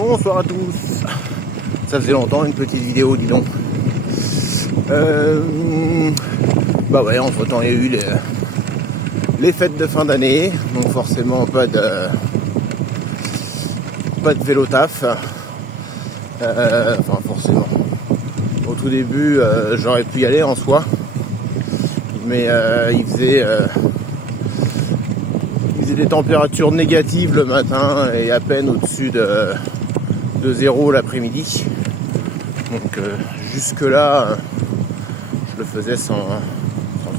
Bonsoir à tous. Ça faisait longtemps une petite vidéo, dis donc. Bah ouais, entre temps il y a eu les fêtes de fin d'année, donc forcément pas de vélo taf. Enfin forcément. Au tout début j'aurais pu y aller en soi, mais il faisait des températures négatives le matin et à peine au-dessus de 0 l'après-midi. Donc jusque là je le faisais sans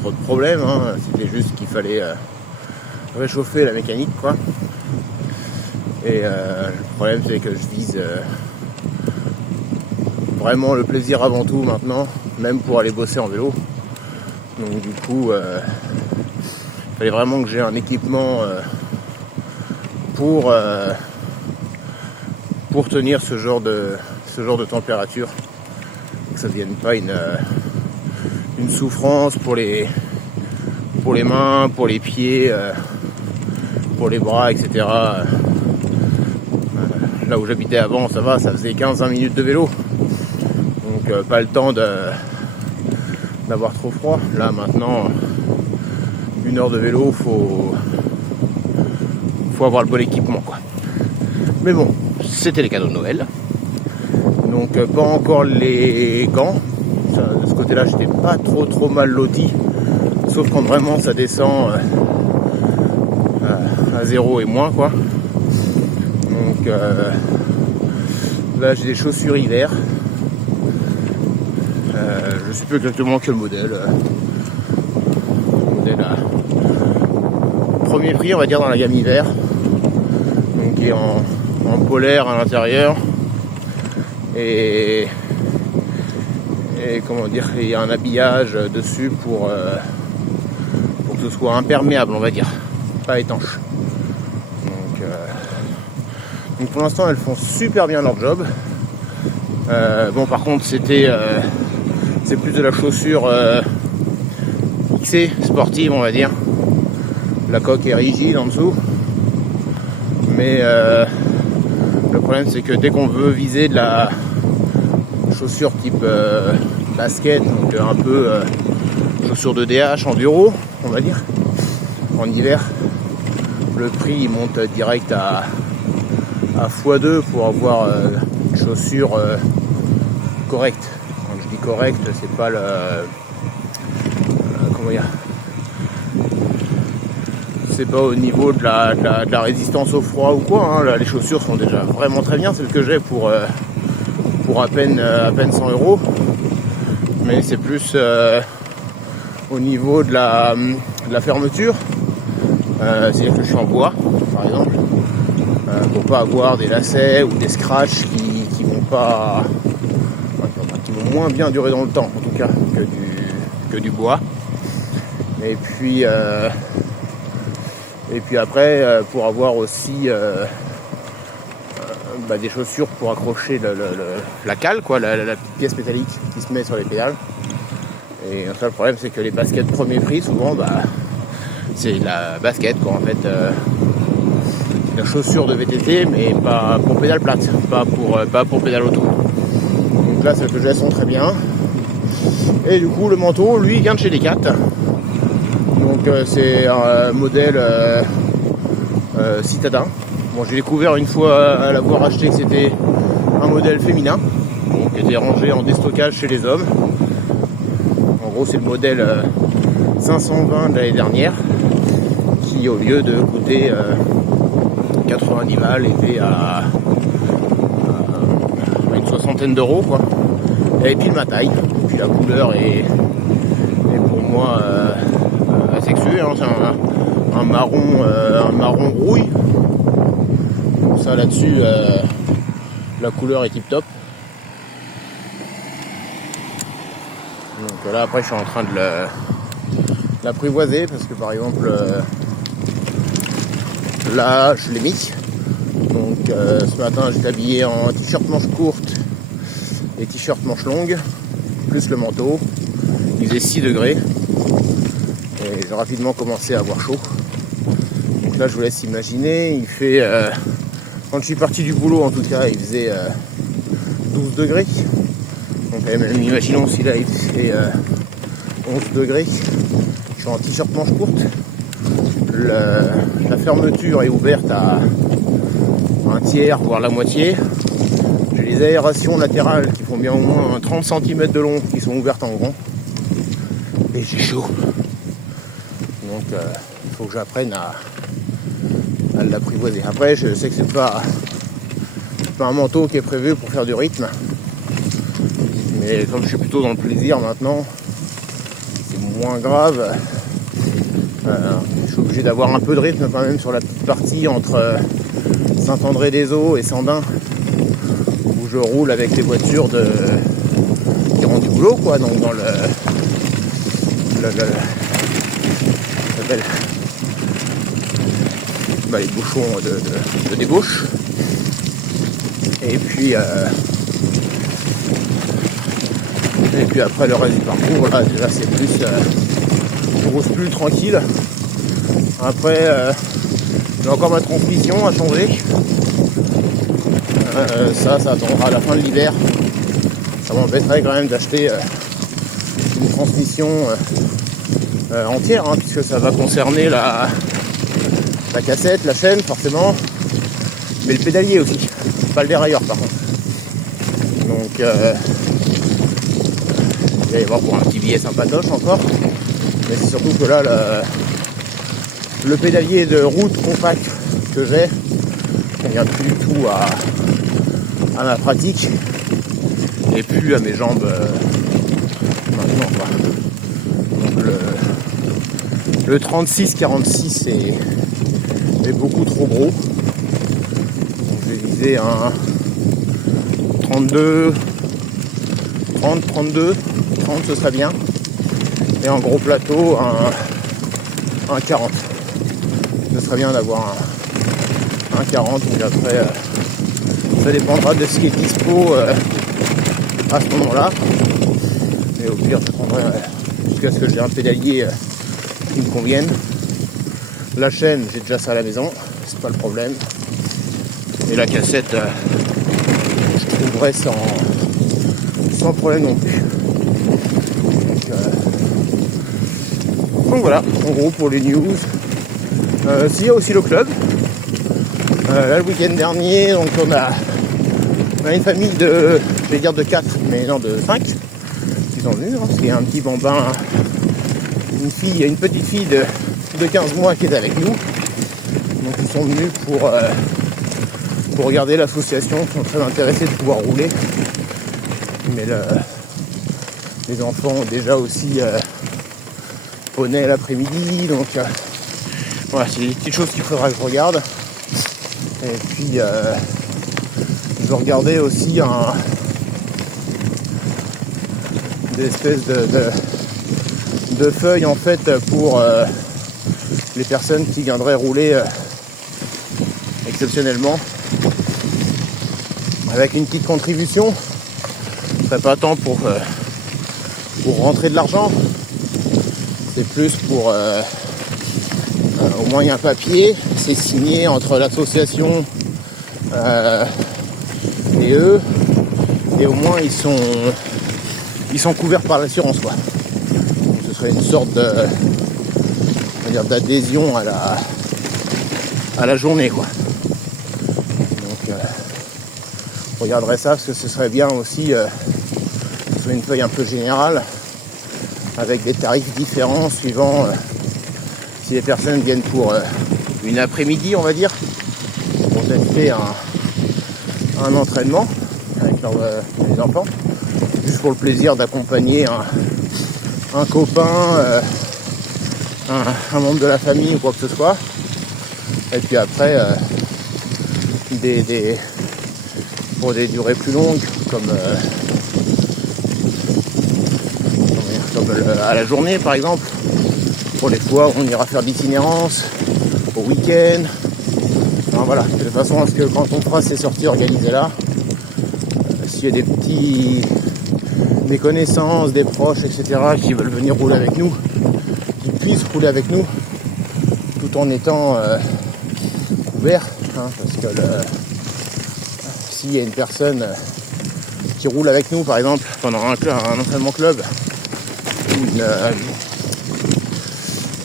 trop de problème, hein. C'était juste qu'il fallait réchauffer la mécanique, quoi. Et le problème c'est que je vise vraiment le plaisir avant tout maintenant, même pour aller bosser en vélo. Donc du coup il fallait vraiment que j'ai un équipement pour tenir ce genre de température, que ça ne devienne pas une souffrance pour les mains, pour les pieds, pour les bras, etc. Là où j'habitais avant, ça va, ça faisait 15-20 minutes de vélo, donc pas le temps d'avoir trop froid. Là maintenant, 1 heure de vélo, faut avoir le bon équipement, quoi. Mais bon, c'était les cadeaux de Noël, donc pas encore les gants. De ce côté-là, j'étais pas trop mal loti, sauf quand vraiment ça descend à 0 et moins, quoi. Donc là, j'ai des chaussures hiver. Je sais plus exactement quel modèle. Premier prix, on va dire, dans la gamme hiver. Donc qui est en polaire à l'intérieur. Et comment dire, il y a un habillage dessus pour que ce soit imperméable, on va dire, pas étanche. Donc pour l'instant elles font super bien leur job. Bon, par contre c'est plus de la chaussure XC sportive, on va dire. La coque est rigide en dessous, mais le problème c'est que dès qu'on veut viser de la chaussure type basket, donc un peu chaussure de DH enduro, on va dire, en hiver, le prix il monte direct à x2 pour avoir une chaussure correcte. Quand je dis correcte, c'est pas le comment dire, c'est pas au niveau de la résistance au froid ou quoi, hein. Là, les chaussures sont déjà vraiment très bien, celles que j'ai pour à peine 100 €, mais c'est plus au niveau de la fermeture, c'est-à-dire que je suis en bois par exemple, pour pas avoir des lacets ou des scratchs qui vont moins bien durer dans le temps, en tout cas, que du bois. Et puis après, pour avoir aussi des chaussures pour accrocher la cale, quoi, la pièce métallique qui se met sur les pédales. Et ça, le problème c'est que les baskets premier prix, souvent c'est la basket, quoi, en fait, la chaussure de VTT, mais pas pour pédale plate, pas pour pédale auto. Donc là, celles que j'ai sont très bien. Et du coup le manteau, lui, il vient de chez Decat. Donc c'est un modèle citadin. Bon, j'ai découvert une fois à l'avoir acheté que c'était un modèle féminin, donc qui était rangé en déstockage chez les hommes. En gros, c'est le modèle 520 de l'année dernière, qui au lieu de coûter 90 balles était à une soixantaine d'euros, quoi. Et puis ma taille, et puis la couleur est pour moi sexueux, hein. C'est un marron rouille. Ça là-dessus, la couleur est tip top. Donc là après je suis en train de l'apprivoiser, parce que par exemple là je l'ai mis. Donc ce matin j'étais habillé en t-shirt manche courte et t-shirt manche longue, plus le manteau. Il faisait 6 degrés et j'ai rapidement commencé à avoir chaud. Donc là je vous laisse imaginer, il fait Quand je suis parti du boulot, en tout cas, il faisait 12 degrés. Donc même imaginons si là il fait 11 degrés. Je suis en t-shirt manche courte. La fermeture est ouverte à un tiers, voire la moitié. J'ai les aérations latérales qui font bien au moins 30 cm de long, qui sont ouvertes en grand. Et j'ai chaud. Donc il faut que j'apprenne à l'apprivoiser. Après, je sais que c'est pas un manteau qui est prévu pour faire du rythme. Mais comme je suis plutôt dans le plaisir maintenant, c'est moins grave. Je suis obligé d'avoir un peu de rythme quand même sur la petite partie entre Saint-André-des-Eaux et Sandin, où je roule avec les voitures qui rentrent du boulot, quoi. Donc dans les bouchons de débauche. Et puis après le reste du parcours, là c'est plus je roule plus tranquille. Après j'ai encore ma transmission à changer. Ça attendra à la fin de l'hiver. Ça m'embêterait quand même d'acheter une transmission entière, hein, puisque ça va concerner la cassette, la chaîne forcément, mais le pédalier aussi, pas le dérailleur par contre. Donc il va y avoir pour un petit billet sympatoche encore, mais c'est surtout que là le pédalier de route compact que j'ai ne convient plus du tout à ma pratique et plus à mes jambes maintenant, quoi. Donc le 36-46 est beaucoup trop gros. Donc je vais viser un 32, 30, 32, 30 ce serait bien. Et en gros plateau, un 40. Ce serait bien d'avoir un 40, donc après ça dépendra de ce qui est dispo à ce moment-là. Et au pire je prendrai jusqu'à ce que j'ai un pédalier qui me convienne. La chaîne, j'ai déjà ça à la maison, c'est pas le problème. Et la cassette, je trouverai sans problème non plus. Donc voilà, en gros pour les news. S'il y a aussi le club. Là le week-end dernier, donc on a une famille je vais dire de 4, mais non de 5 qui sont venus. Hein. C'est un petit bambin, une petite fille de 15 mois qui est avec nous. Donc ils sont venus pour regarder l'association, ils sont très intéressés de pouvoir rouler. Mais les enfants ont déjà aussi poney l'après-midi, donc voilà, c'est des petites choses qu'il faudra que je regarde. Et puis je regardais aussi des espèces de feuilles en fait pour les personnes qui viendraient rouler exceptionnellement avec une petite contribution. Ce serait pas tant pour rentrer de l'argent, c'est plus pour au moins il y a un papier, c'est signé entre l'association et eux, et au moins ils sont couverts par l'assurance, quoi. Donc, ce serait une sorte d'adhésion à la journée, quoi. Donc je regarderai ça parce que ce serait bien aussi sur une feuille un peu générale avec des tarifs différents suivant si les personnes viennent pour une après-midi, on va dire, pour tester un entraînement avec les enfants, juste pour le plaisir d'accompagner un copain, un membre de la famille ou quoi que ce soit. Et puis après pour des durées plus longues comme à la journée par exemple, pour les fois où on ira faire d'itinérance au week-end. Alors voilà, de façon à ce que quand on fera ces sorties organisées là, s'il y a des connaissances, des proches, etc. qui veulent venir rouler avec nous, qu'ils puissent rouler avec nous tout en étant couverts, hein, parce que s'il y a une personne qui roule avec nous, par exemple, pendant un entraînement club,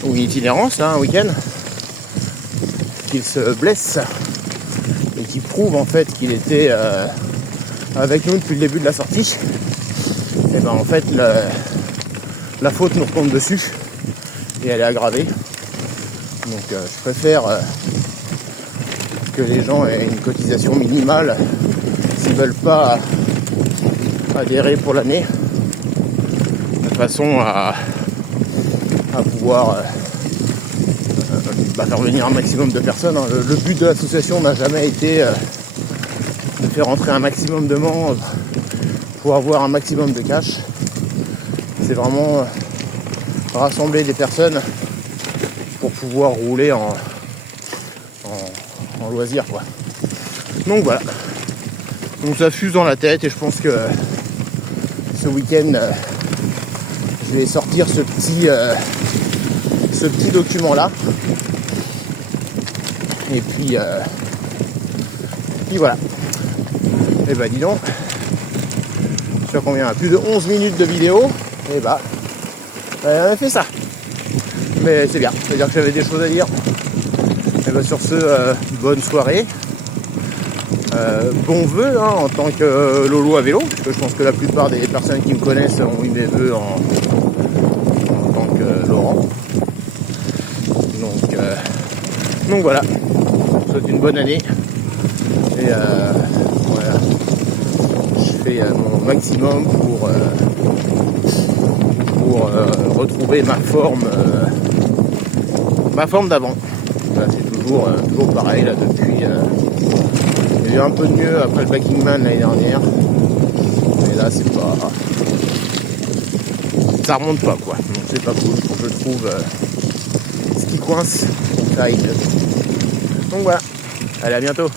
ou une itinérance, un week-end, qu'il se blesse et qu'il prouve en fait qu'il était avec nous depuis le début de la sortie, et ben en fait la faute nous retombe dessus et elle est aggravée. Donc je préfère que les gens aient une cotisation minimale s'ils veulent pas adhérer pour l'année, de façon à pouvoir faire venir un maximum de personnes. Le but de l'association n'a jamais été de faire entrer un maximum de membres pour avoir un maximum de cash. C'est vraiment rassembler des personnes pour pouvoir rouler en loisir, quoi. Donc voilà. Donc ça fuse dans la tête et je pense que ce week-end je vais sortir ce petit document là. Et puis voilà. Et bah dis donc, je sais combien, plus de 11 minutes de vidéo. Et bah on a fait ça. Mais c'est bien, c'est-à-dire que j'avais des choses à dire. Et bah sur ce, bonne soirée. Bon vœu en tant que Lolo à vélo, parce que je pense que la plupart des personnes qui me connaissent ont eu des vœux en tant que Laurent. Donc voilà, je vous souhaite une bonne année. Et voilà, je fais mon maximum pour retrouver ma forme d'avant. Voilà, c'est toujours pareil là depuis. J'ai eu un peu de mieux après le Backing Man l'année dernière. Mais là c'est pas. Ça remonte pas quoi. Donc c'est pas cool. Faut que je trouve ce qui coince pour que ça aille mieux. Donc voilà. Allez, à bientôt.